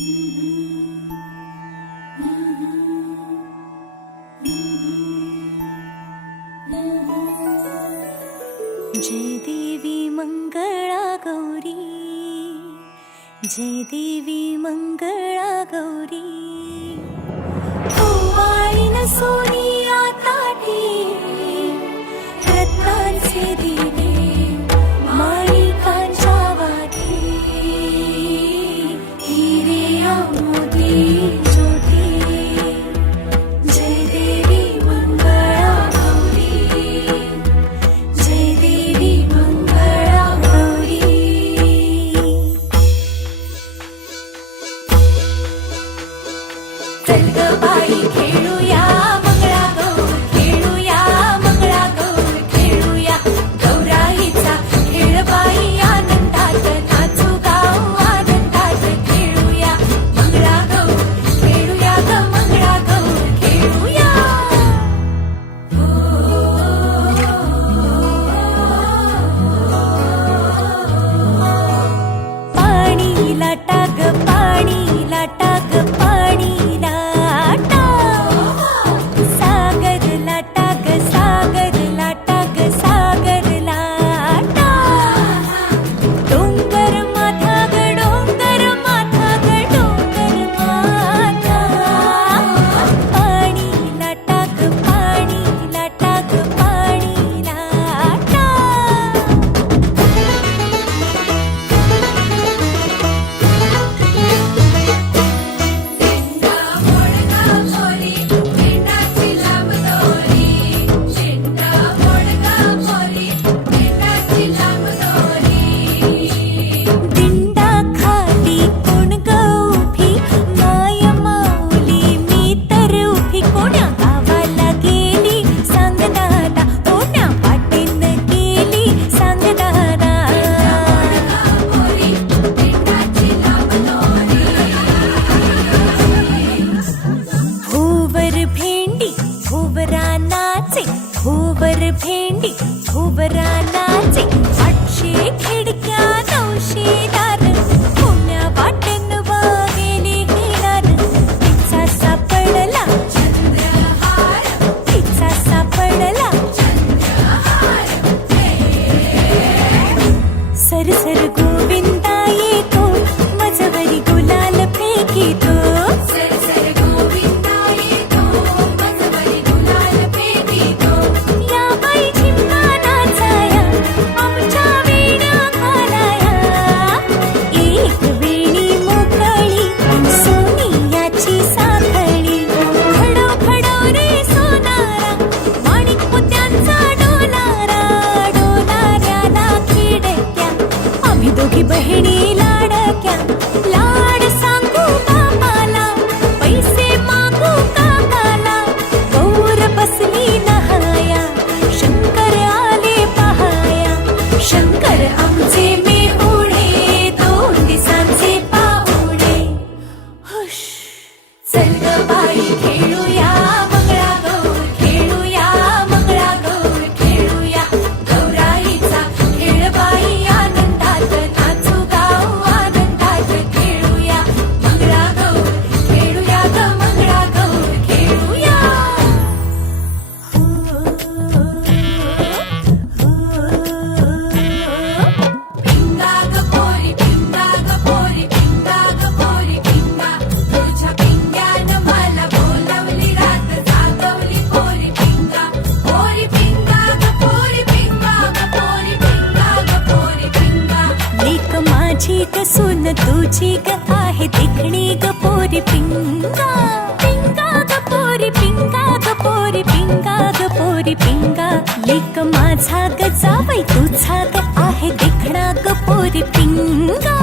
जय देवी मंगळा गौरी जय देवी मंगळा गौरी. सोनी கண்க வாய் கேளு खोबरा नाचे खोबर भेंडी खोबरा नाचे आठशे खिडक्या नऊशे दार पुण्या वाटेन वागेने घेणार. तिचा सापडला चंद्रहार. तिचा सापडला चंद्रहार. सर सर गोविंदा सून तुझी ग आहे दिखणी ग पोरी पिंगा. पिंगा ग पोरी पिंगा ग पोरी पिंगा ग पोरी पिंगा. लेक माझा ग जावई तुझा ग आहे दिखणा ग पोरी पिंगा.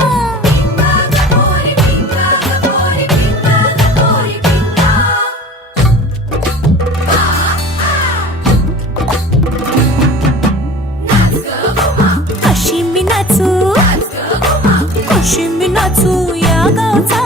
高。